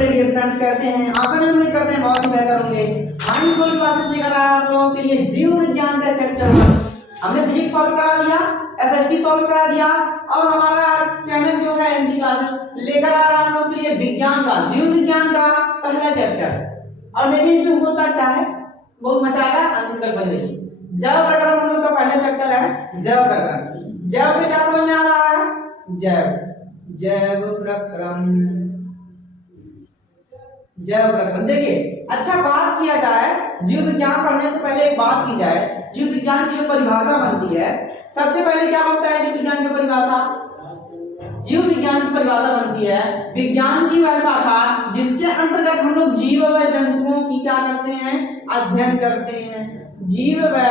मेरे dear friends, कैसे हैं? आशा नहीं उम्मीद करते हैं बहुत ही बेहतर होंगे। माइंडफुल क्लासेस लेकर आया आप लोगों के लिए जीव विज्ञान का चैप्टर 1। हमने फिजिक्स सॉल्व करा दिया, एसएसटी सॉल्व करा दिया और हमारा चैनल जो है एनजी क्लासेस लेकर आ रहा है हम लोग के लिए विज्ञान का, जीव विज्ञान का पहला चैप्टर। और देखिए इसमें होता क्या है, बहुत मजा आएगा, अंत तक बन रही। जैव प्रकरण हम लोग का पहला चैप्टर है, जैव प्रकरण। जैव से क्या समझ में आ रहा है? जैव, जैव प्रकरण, जैव प्रकरण। देखिए अच्छा, बात किया जाए जीव विज्ञान पढ़ने से पहले एक बात की जाए, जीव विज्ञान की जो परिभाषा बनती है, सबसे पहले क्या बनता है जीव विज्ञान की परिभाषा? जीव विज्ञान की परिभाषा बनती है विज्ञान की वह शाखा जिसके अंतर्गत हम लोग जीव व जंतुओं की क्या करते हैं? अध्ययन करते हैं। जीव व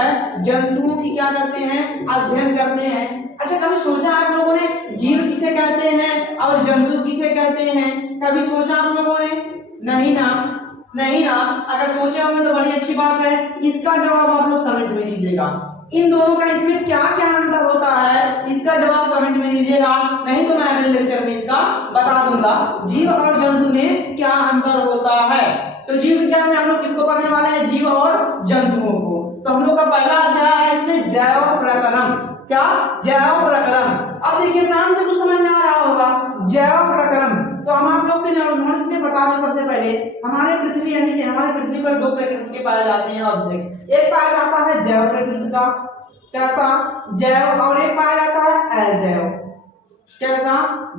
जंतुओं की क्या करते हैं? अध्ययन करते हैं। अच्छा, कभी सोचा आप लोगों ने जीव किसे कहते हैं और जंतु किसे कहते हैं? कभी सोचा आप लोगों ने? नहीं ना, नहीं ना। अगर सोचे होंगे तो बड़ी अच्छी बात है। इसका जवाब आप लोग कमेंट में दीजिएगा। इन दोनों का इसमें क्या क्या अंतर होता है, इसका जवाब कमेंट में दीजिएगा, नहीं तो मैं अगले लेक्चर में इसका बता दूंगा जीव और जंतु में क्या अंतर होता है। तो जीव विज्ञान में हम लोग किसको पढ़ने वाले हैं? जीव और जंतुओं को। तो हम लोग का पहला अध्याय है इसमें जैव प्रकरण। क्या? जैव प्रकरण। अब देखिए नाम से कुछ समझ में आ रहा होगा, जैव प्रकरण। तो हम आप लोग के नॉलेज में बता दें सबसे पहले, हमारे पृथ्वी यानी कि हमारे पृथ्वी पर दो प्रकृति के पाए जाते हैं ऑब्जेक्ट। एक पाया जाता है जैव प्रकृति का, कैसा? जैव, और एक पाया जाता है अजैव। कैसा?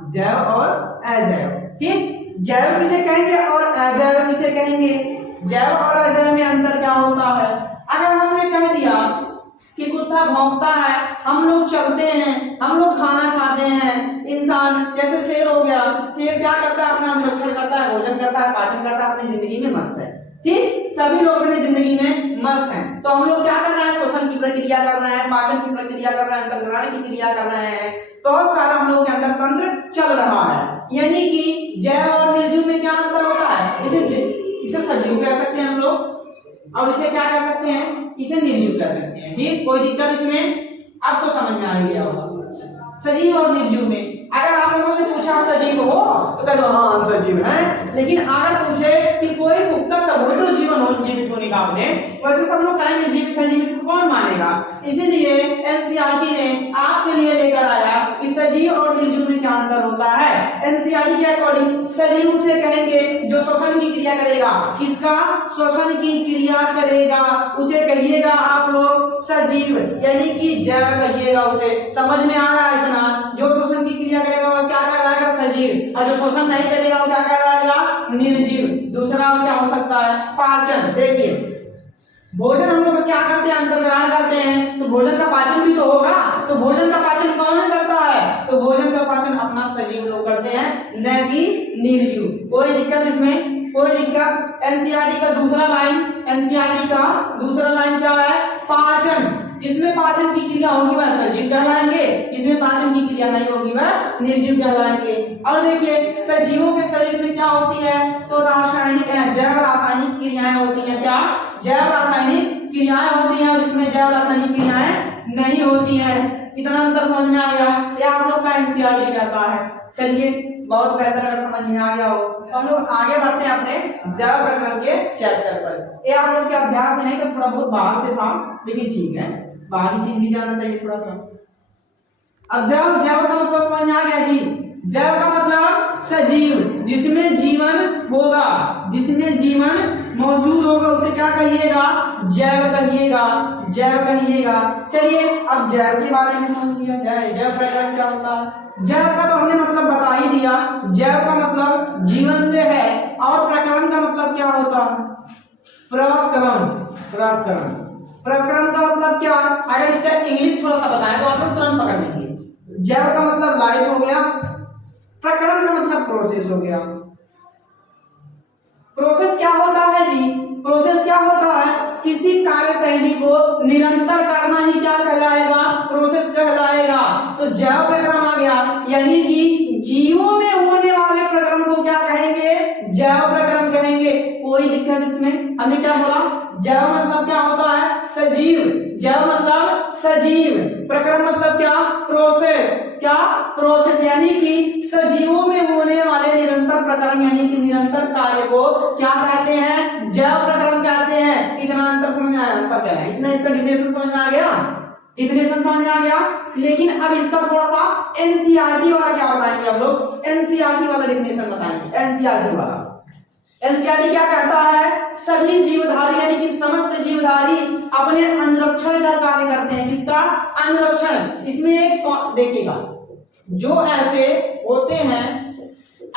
जैव और अजैव। ठीक, जैव किसे कहेंगे और अजैव किसे कहेंगे? जैव और अजैव में अंतर क्या होता है? अगर हमने कह दिया कि कुत्ता भौंकता है, हम लोग चलते हैं, हम लोग खाना खाते हैं, इंसान जैसे शेर हो गया, शेर क्या करता है? अपना निरीक्षण करता है, भोजन करता है, पाचन करता है, अपनी जिंदगी में मस्त है। ठीक, सभी लोग अपनी जिंदगी में मस्त हैं। तो हम लोग क्या कर रहे हैं? श्वसन की प्रक्रिया कर रहे हैं, पाचन की प्रक्रिया कर रहे हैं, अंतर्ग्रहण की क्रिया कर रहे हैं, बहुत सारा हम लोग के अंदर तंत्र चल रहा है। यानी कि जैव और निर्जीव में क्या अंतर होता है? इसे सजीव कह सकते हैं हम लोग, और इसे क्या कह सकते हैं? इसे निर्जीव कह सकते हैं। ठीक, कोई दिक्कत इसमें? अब तो समझ में आ गया होगा। सजीव और निर्जीव में अगर आप लोगों से पूछा आप सजीव हो तो कह दो हाँ हम सजीव हैं, लेकिन अगर पूछे कि कोई पुख्ता सबूत जीवन हो जीवित होने का आपने, वैसे सब लोग कहेंगे जीवित है, जीवित कौन मानेगा? इसीलिए एनसीईआरटी ने आपके लिए लेकर आया कि सजीव और निर्जीव में क्या अंतर होता है। एनसीईआरटी के अकॉर्डिंग सजीव उसे कहेंगे जो श्वसन की क्रिया करेगा। किसका? श्वसन की क्रिया करेगा, उसे कहिएगा आप लोग सजीव, यानी कि जैव कहिएगा उसे। समझ में आ रहा है इतना? जो श्वसन की क्रिया करेगा वो क्या कहलाएगा? सजीव, और जो शोषण नहीं करेगा वो क्या कहलाएगा? निर्जीव। दूसरा क्या हो सकता है? पाचन। देखिए भोजन हम लोग क्या करते हैं? अंतर्ग्रहण करते हैं, तो भोजन का पाचन भी तो होगा। तो भोजन का पाचन कौन करता है? तो भोजन का पाचन अपना सजीव लोग करते हैं, न कि निर्जीव। कोई दिक्कत इसमें? कोई दिक्कत? एनसीईआरटी का दूसरा लाइन, एनसीईआरटी का दूसरा लाइन क्या है? पाचन। जिसमें पाचन की क्रिया होगी वह सजीव कहलाएंगे, जिसमें पाचन की क्रिया नहीं होगी वह निर्जीव कहलाएंगे। और देखिए सजीवों के शरीर में क्या होती है? तो रासायनिक जैव रासायनिक क्रियाएं होती हैं। क्या? जैव रासायनिक क्रियाएं होती हैं, और इसमें जैव रासायनिक क्रियाएं नहीं होती हैं। इतना अंतर समझ में आ गया? ये आप लोग का एनसीईआरटी कहता है। चलिए बहुत बेहतर, अगर समझ में आ गया हो तो हम लोग आगे बढ़ते हैं अपने जैव प्रकरण के चैप्टर पर। ये आप लोग के अभ्यास से नहीं तो थोड़ा बहुत बाहर से था, लेकिन ठीक है, बाहरी चीज भी जाना चाहिए थोड़ा सा। अब जैव, जैव का मतलब समझ में आ गया जी? जैव का मतलब सजीव, जिसमें जीवन होगा, जिसमें जीवन मौजूद होगा उसे क्या कहिएगा? जैव कहिएगा, जैव कहिएगा। चलिए अब जैव के बारे में समझ लिया जाए, जैव प्रकरण क्या होता है। जैव का तो हमने मतलब बता ही दिया। जैव का मतलब जीवन से है, और प्रकरण का मतलब क्या होता है? प्रकरण, प्रकरण, प्रकरण का मतलब क्या? अगर इसका इंग्लिश थोड़ा सा बताएं तो आप लोग तुरंत पकड़ लेंगे। जैव का मतलब लाइफ हो गया, प्रकरण का मतलब प्रोसेस हो गया। प्रोसेस क्या होता है जी? प्रोसेस क्या होता है? किसी कार्य शैली को निरंतर करना ही क्या कहलाएगा? प्रोसेस कहलाएगा। तो जैव प्रकरण आ गया, यानी कि जीवों में होने वाले प्रकरण को क्या कहेंगे? जैव प्रकरण कहेंगे। कोई दिक्कत इसमें? हमने क्या बोला, जैव मतलब क्या होता है, सजीव, जैव मतलब सजीव, प्रक्रम मतलब क्या, प्रोसेस, क्या प्रोसेस, यानी कि सजीवों में होने वाले निरंतर प्रक्रम यानी कि निरंतर कार्य को क्या कहते हैं, जैव प्रक्रम कहते हैं। इतना अंतर समझ में आया, अंतर क्या है, इतना इसका डिफिनेशन समझ में आ गया, डिफिनेशन समझ में आ गया। लेकिन अब इसका थोड़ा सा एनसीईआरटी वाला क्या बताएंगे हम लोग, एनसीईआरटी वाला डिफिनेशन बताएंगे, एनसीईआरटी वाला। एनसीईआरटी क्या कहता है, सभी जीवधारी यानी कि समस्त जीवधारी अपने अनुरक्षण का कार्य करते हैं। किसका, अनुरक्षण। इसमें एक देखिएगा, जो ऐसे होते हैं,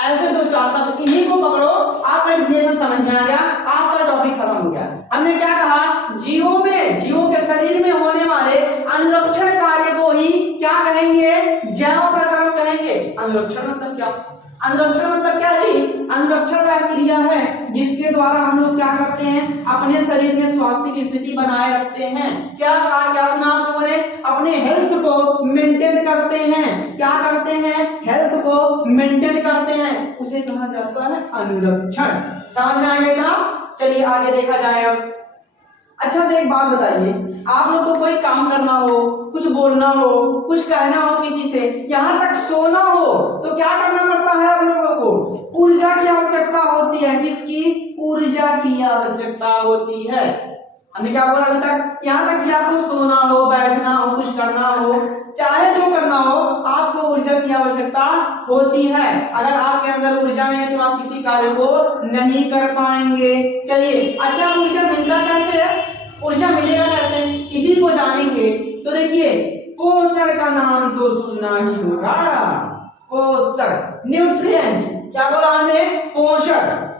ऐसे दो चार शब्द, इन्हीं को पकड़ो, आपका डिफिनेशन समझ में आ गया, आपका टॉपिक खत्म हो गया। हमने क्या कहा, जीवों में, जीवों के शरीर में होने वाले अनुरक्षण कार्य को ही क्या कहेंगे, जैव प्रक्रम कहेंगे। अनुरक्षण मतलब क्या, अनुरक्षण मतलब क्या जी, अनुरक्षण वह क्रिया है जिसके द्वारा हम लोग क्या करते हैं, अपने शरीर में स्वास्थ्य की स्थिति बनाए रखते हैं। क्या कहा, क्या सुना आप लोगों ने, अपने हेल्थ को मेंटेन करते हैं। क्या करते हैं, हेल्थ को मेंटेन करते हैं, उसे कहा जाता है अनुरक्षण। समझ में आ गया ना? चलिए आगे देखा जाए अब। अच्छा तो एक बात बताइए, आप लोग को कोई काम करना हो, कुछ बोलना हो, कुछ कहना हो किसी से, यहाँ तक सोना हो, तो क्या करना पड़ता है आप लोगों को, ऊर्जा की आवश्यकता होती है। किसकी, ऊर्जा की आवश्यकता होती है। हमने क्या बोला अभी तक, यहाँ तक कि आपको सोना हो, बैठना हो, कुछ करना हो, चाहे जो करना हो, आपको ऊर्जा की आवश्यकता होती है। अगर आपके अंदर ऊर्जा नहीं है तो आप किसी कार्य को नहीं कर पाएंगे। चलिए अच्छा, ऊर्जा मिलता कैसे है, ऊर्जा मिलेगा कैसे, इसी को जानेंगे। तो देखिए, पोषण का नाम तो सुना ही होगा, पोषण, न्यूट्रिएंट, क्या बोला हमने, पोषण।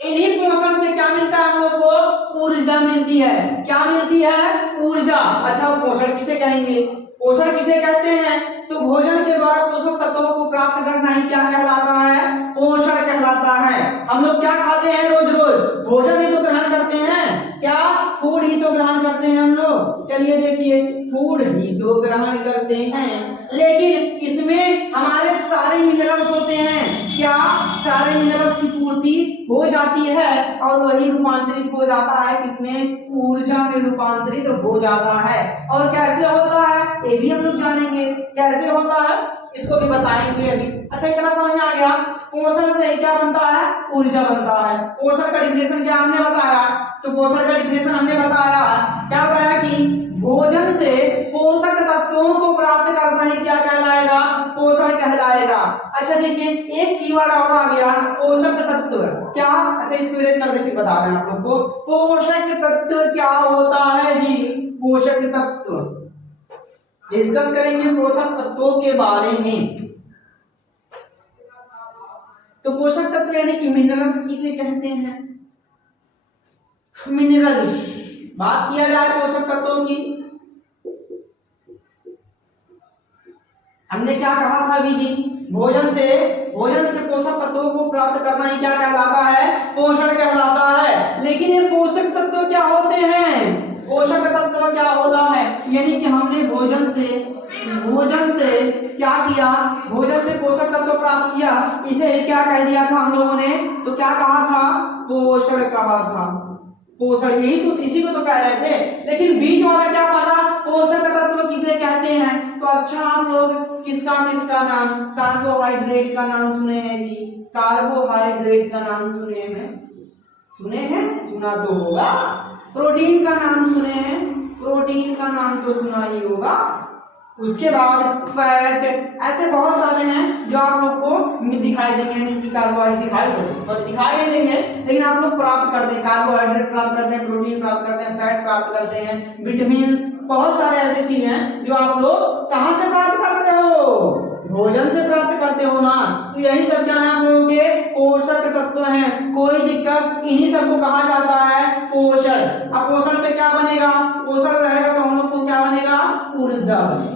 इन्हीं पोषण से क्या मिलता है हम लोग को, ऊर्जा मिलती है। क्या मिलती है, ऊर्जा। अच्छा पोषण किसे कहेंगे, पोषण किसे कहते हैं, तो भोजन के द्वारा पोषक तत्वों को प्राप्त करना ही क्या कहलाता है, पोषण कहलाता है। हम लोग क्या खाते हैं रोज रोज, भोजन ही तो ग्रहण करते हैं, क्या फूड ही तो ग्रहण करते हैं हम लोग। चलिए देखिए, फूड ही तो ग्रहण करते हैं, लेकिन इसमें हमारे सारे मिनरल्स होते हैं। क्या, सारे मिनरल्स की पूर्ति हो जाती है और वही रूपांतरित हो जाता है किसमें, ऊर्जा में रूपांतरित हो जाता है। और कैसे होता है ये भी हम लोग जानेंगे, कैसे होता है इसको भी बताएंगे अभी। अच्छा इतना समझ में आ गया, पोषण से क्या बनता है, ऊर्जा बनता है। पोषण का डिफिनेशन क्या हमने बताया, तो पोषण का डिफिनेशन हमने बताया, क्या बताया कि भोजन से पोषक तत्वों को प्राप्त करना ही क्या कहलाएगा, पोषण कहलाएगा। अच्छा देखिए, एक कीवर्ड और आ गया, पोषक तत्व। क्या, अच्छा इसको इरेज कर देते बता रहे हैं आप लोग को, पोषक तत्व क्या होता है जी, पोषक तत्व डिस्कस करेंगे पोषक तत्वों के बारे में। तो पोषक तत्व यानी कि मिनरल्स किसे कहते हैं, मिनरल्स। बात किया जाए पोषक तत्वों की, हमने क्या कहा था अभी जी, भोजन से पोषक तत्वों को प्राप्त करना ही क्या कहलाता है, पोषण कहलाता है। लेकिन ये पोषक तत्व क्या होते हैं, पोषक तत्व क्या होता है, यानी कि हमने भोजन से क्या किया, भोजन से पोषक तत्व प्राप्त किया, इसे क्या कह दिया था हम लोगों ने, तो क्या कहा था, पोषण कहा था। पोषण, यही तो, इसी को तो कह रहे थे। लेकिन बीच वाला क्या फंसा, पोषक तत्व किसे कहते हैं, तो अच्छा आप लोग किसका नाम, कार्बोहाइड्रेट का नाम सुने हैं जी, कार्बोहाइड्रेट का नाम सुने हैं, सुना तो होगा। प्रोटीन का नाम सुने हैं, प्रोटीन का नाम तो सुना ही होगा। उसके बाद फैट, ऐसे बहुत सारे हैं जो आप लोग को दिखाई देंगे, नहीं कि कार्बोहाइड्रेट दिखाई नहीं देंगे, लेकिन आप लोग प्राप्त करते हैं, कार्बोहाइड्रेट प्राप्त करते हैं, प्रोटीन प्राप्त करते हैं, फैट प्राप्त करते हैं, विटामिन, बहुत सारे ऐसे चीज हैं जो आप लोग कहाँ से प्राप्त करते हो, भोजन से प्राप्त करते हो ना। तो यही सब क्या है आप लोगों के पोषक तत्व हैं, कोई दिक्कत, इन्हीं सबको कहा जाता है पोषण। अब पोषण से क्या बनेगा, पोषण रहेगा तो हम लोग को क्या बनेगा, ऊर्जा बनेगा।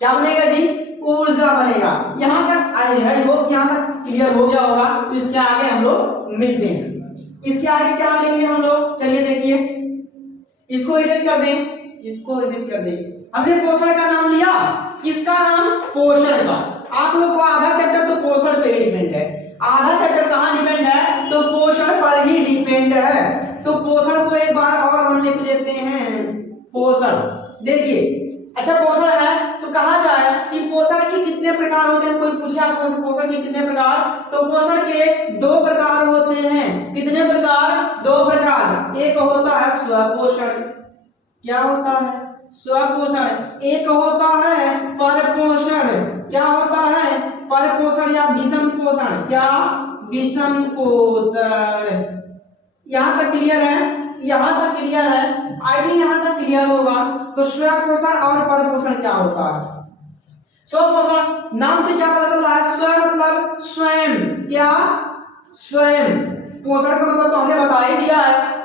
क्या बनेगा जी, ऊर्जा बनेगा। यहाँ तक आई होप यहाँ तक क्लियर हो गया होगा। तो इसके आगे हम लोग मिलते हैं, इसके आगे क्या मिलेंगे हम लोग, चलिए देखिए, इसको इरेज कर दें, हमने पोषण का नाम लिया, किसका नाम, पोषण का। आप लोग को आधा चैप्टर तो पोषण पे ही डिपेंड है, आधा चैप्टर कहाँ डिपेंड है, तो पोषण पर ही तो पोषण को एक बार और हम लिख लेते हैं पोषण। देखिए अच्छा पोषण है तो कहा जाए कि पोषण के कितने प्रकार होते हैं। कोई पूछे आपको पोषण के कितने प्रकार, तो पोषण के 2 प्रकार होते हैं। कितने प्रकार? 2 प्रकार। एक होता है स्वपोषण। क्या होता है? स्वपोषण। एक होता है परपोषण। क्या होता है? परपोषण या विषम पोषण। क्या? विषम पोषण। यहां तक क्लियर है? यहां तक क्लियर है? आई थिंक यहां तक क्लियर होगा। तो स्वपोषण और परपोषण क्या होता है? स्वपोषण नाम से क्या पता चल रहा है? स्व मतलब स्वयं। क्या? स्वयं। पोषण का मतलब तो हमने बता ही दिया है।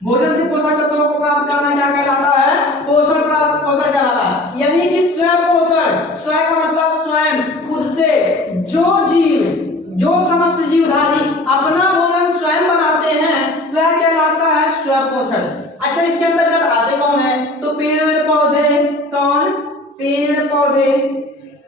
भोजन से पोषक तत्वों को प्राप्त करना क्या कहलाता है? पोषण प्राप्त पोषण कहलाता है। यानी कि स्वपोषण, स्व का मतलब स्वयं, खुद से। जो जीव, जो समस्त जीवधारी अपना भोजन स्वयं बनाते हैं वह कहलाता है स्वपोषण। अच्छा इसके अंतर्गत आते कौन है? तो पेड़ पौधे। कौन? पेड़ पौधे।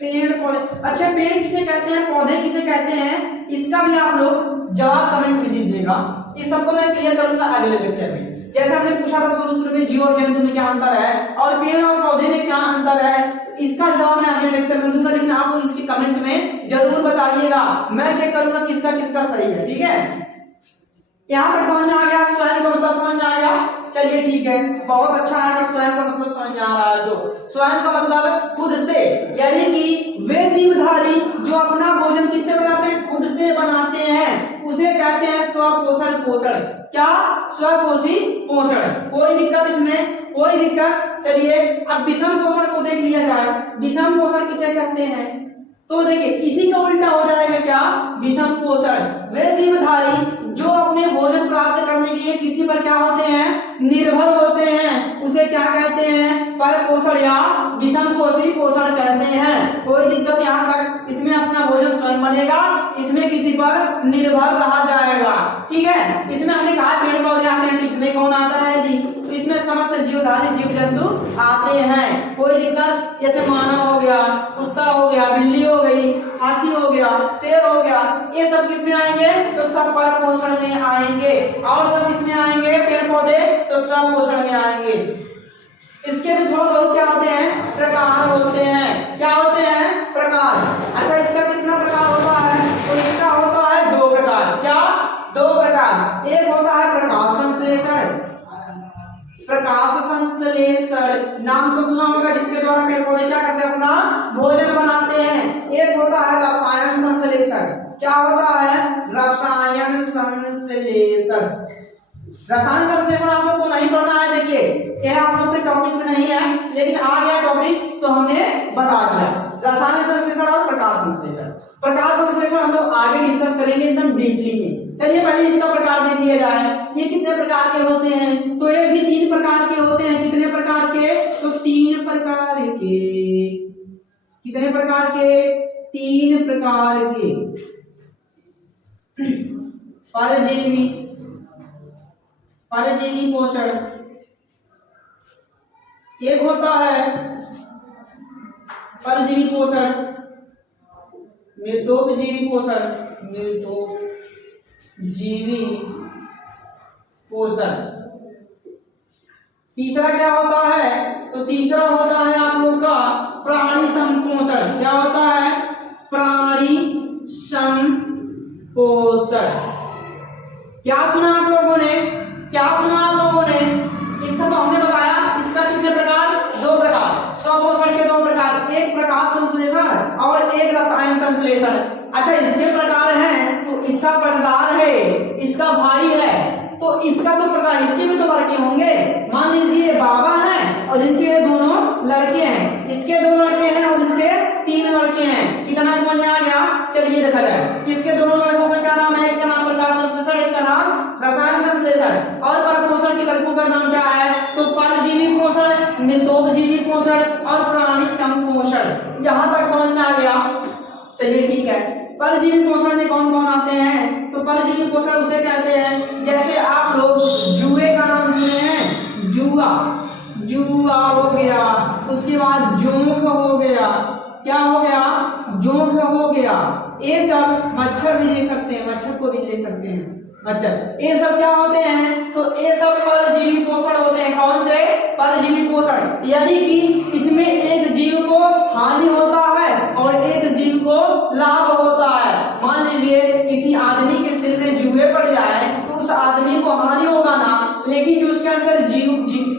पेड़ पौधे। अच्छा पेड़ किसे कहते हैं, पौधे किसे कहते हैं, इसका भी आप लोग जवाब कमेंट में दीजिएगा। इस सबको मैं क्लियर करूंगा अगले लेक्चर में। जैसे हमने पूछा था शुरू में जीव और जंतु में क्या अंतर है और पेड़ और पौधे में क्या अंतर है, इसका जवाब मैं अगले लेक्चर में दूंगा। लेकिन आप लोग इसके कमेंट में जरूर बताइएगा, मैं चेक करूंगा किसका किसका सही है। ठीक है, यहां तक समझ में आ गया? स्वयं का मतलब समझ में आ गया? चलिए ठीक है, बहुत अच्छा है। अगर स्वयं का मतलब समझ में आ रहा है तो स्वयं का मतलब खुद से, यानी कि वे जीवधारी जो अपना भोजन किससे बनाते हैं? खुद से बनाते हैं, उसे कहते हैं स्वपोषण पोषण। क्या? स्वपोषी पोषण। कोई दिक्कत इसमें? कोई दिक्कत? चलिए अब विषम पोषण को देख लिया जाए। विषम पोषण किसे कहते हैं? तो देखिए इसी का उल्टा हो जाएगा। क्या? विषम पोषण वे जीवधारी जो अपने भोजन प्राप्त करने के लिए किसी पर क्या होते हैं? निर्भर होते हैं, उसे क्या कहते हैं? परपोषण या विषम पोषी पोषण कहते हैं। कोई दिक्कत यहाँ तक? इसमें अपना भोजन स्वयं बनेगा, इसमें किसी पर निर्भर रहा जाएगा। ठीक है, इसमें हमने कहा पेड़ पौधे आते हैं, तो इसमें कौन आता है जी? तो इसमें समस्त जीवधारी जीव जंतु आते हैं। कोई दिक्कत? जैसे मानव हो गया, कुत्ता हो गया, बिल्ली हो गई, हाथी हो गया, शेर हो गया, ये सब किसमें आएंगे? तो सब परपोषण में आएंगे। और सब किसमें आएंगे? पेड़ पौधे तो स्वपोषण में आएंगे। इसके भी थोड़ा बहुत क्या होते हैं? प्रकार होते हैं। क्या होते हैं? प्रकार। अच्छा इसका कितना प्रकार होता है? तो इसका होता है 2 प्रकार। क्या? 2 प्रकार। एक होता है प्रकाश संश्लेषण। प्रकाश संश्लेषण नाम तो सुना होगा, जिसके द्वारा पेड़ पौधे क्या करते हैं? अपना भोजन बनाते हैं। एक होता है रसायन संश्लेषण। क्या होता है? रसायन संश्लेषण। रसायन संश्लेषण आप लोग को नहीं पढ़ना है। देखिए यह आप लोग के टॉपिक में नहीं है, लेकिन आ गया टॉपिक तो हमने बता दिया। रसायन संश्लेषण और प्रकाश संश्लेषण। प्रकाश संश्लेषण हम लोग आगे डिस्कस करेंगे एकदम डीपली में। चलिए पहले इसका प्रकार देख लिया जाए। ये कितने प्रकार के होते हैं? तो ये भी 3 प्रकार के होते हैं। कितने प्रकार के? तो 3 प्रकार के। कितने प्रकार के? 3 प्रकार के। परजीवी, परजीवी पोषण एक होता है, परजीवी पोषण, मृतोपजीवी पोषण, मृतोपजीवी पोषण। तीसरा क्या होता है? तो तीसरा होता है आप लोग का प्राणी संपोषण। क्या होता है? प्राणी संपोषण। क्या सुना आप लोगों ने? क्या सुना आप लोगों ने? इसका तो हमने बताया। इसका कितने प्रकार? 2 प्रकार। स्वपोषण के 2 प्रकार, एक प्रकाश संश्लेषण और एक रसायन संश्लेषण। अच्छा इसके प्रकार हैं तो इसका पटदार है, इसका भाई है, तो इसका तो प्रकार, इसके भी तो लड़के होंगे। मान लीजिए बाबा हैं और इनके दोनों लड़के हैं, इसके 2 लड़के हैं और इसके 3 लड़के हैं। कितना समझ में आ गया? चलिए देखा जाए। इसके दोनों लड़कों का क्या नाम है? एक का नाम प्रकाश संश्लेषण, एक का नाम रसायन संश्लेषण। और परपोषण के लड़कों का नाम क्या है? तो परजीवी पोषण, मृतोपजीवी पोषण और प्राणी संपोषण। यहां तक समझ में आ गया? चलिए ठीक है। परजीवी पोषण में कौन कौन आते हैं? तो परजीवी पोषण उसे कहते हैं, जैसे आप लोग जुए का नाम सुने हैं। जुआ, जुआ हो गया, उसके बाद जोंक हो गया। क्या हो गया? जोंक हो गया। ये सब मच्छर भी ले सकते हैं, मच्छर को भी ले सकते हैं। अच्छा, ये सब क्या होते हैं? तो ये सब परजीवी पोषण होते हैं। कौन से? परजीवी पोषण। यानी कि इसमें एक जीव को हानि होता है और एक जीव को लाभ होता है। मान लीजिए किसी आदमी के सिर में जुए पड़ जाए तो उस आदमी को हानि होगा ना, लेकिन जो उसके अंदर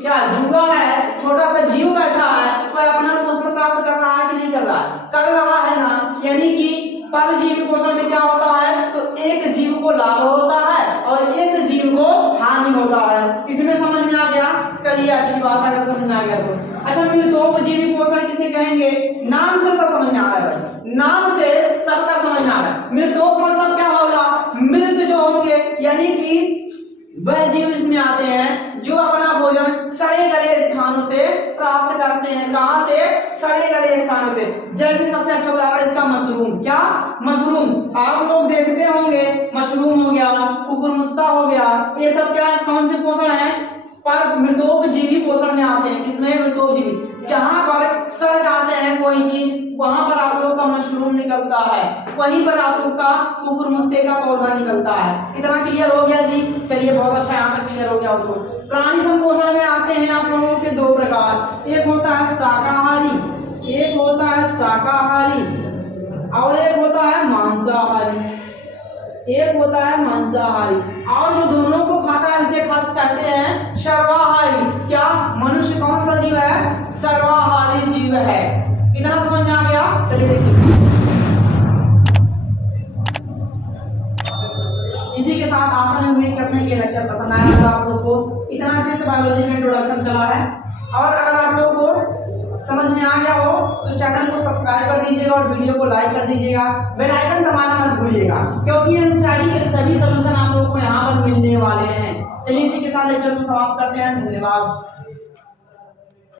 क्या जुआ है, छोटा सा जीव बैठा है, वह अपना पोषण प्राप्त कर रहा है कि नहीं कर रहा है? कर रहा है ना। यानी कि परजीवी पोषण में क्या होता है? तो एक जीव को लाभ होता है और एक जीव को हानि होता है। इसमें समझ में आ गया? चलिए, अच्छी बात है अगर समझ में आ गया तो। अच्छा, मृतोपजीवी पोषण किसे कहेंगे? नाम से सब समझ में आ रहा है भाई, नाम से सबका समझ में आ रहा है। मृतोप मतलब क्या होगा? मृत जो होंगे, यानी कि वह जीव इसमें आते हैं जो अपना भोजन सड़े गले स्थानों से प्राप्त करते हैं। कहां से? सड़े गले स्थानों से। जैसे सबसे अच्छा उदाहरण इसका मशरूम। क्या? मशरूम। आप लोग देखते होंगे, मशरूम हो गया, कुकुरमुत्ता हो गया, ये सब क्या कौन से पोषण है? पर मृतोपजीवी पोषण में आते हैं। किसमें? मृतोपजीवी। जहां पर सड़ जाते हैं कोई चीज, वहां पर आप लोग का मशरूम निकलता है, वहीं पर आप लोग का कुकुरमुत्ते का पौधा निकलता है। इतना क्लियर हो गया जी? चलिए, बहुत अच्छा, यहाँ तक क्लियर हो गया हो तो। प्राणी संपोषण में आते हैं आप लोगों के दो प्रकार। एक होता है शाकाहारी, एक होता है शाकाहारी और एक होता है मांसाहारी। एक होता है मांसाहारी और जो दोनों को खाता है उसे कहते हैं सर्वाहारी। क्या? मनुष्य कौन सा जीव है? सर्वाहारी जीव है। इतना समझ में आ गया? चलिए देखिए, इसी के साथ आशा में उम्मीद करते हैं कि लेक्चर पसंद आया होगा आप लोग को। इतना अच्छे से बायोलॉजी का इंट्रोडक्शन चला है और अगर आप लोग को समझ में आ गया हो तो चैनल को सब्सक्राइब कर दीजिएगा और वीडियो को लाइक कर दीजिएगा। बेल आइकन दबाना मत भूलिएगा, क्योंकि एनसीईआरटी के सभी सॉल्यूशन आप लोगों को यहाँ पर मिलने वाले हैं। चलिए, इसी के साथ लेक्चर को समाप्त करते हैं। धन्यवाद।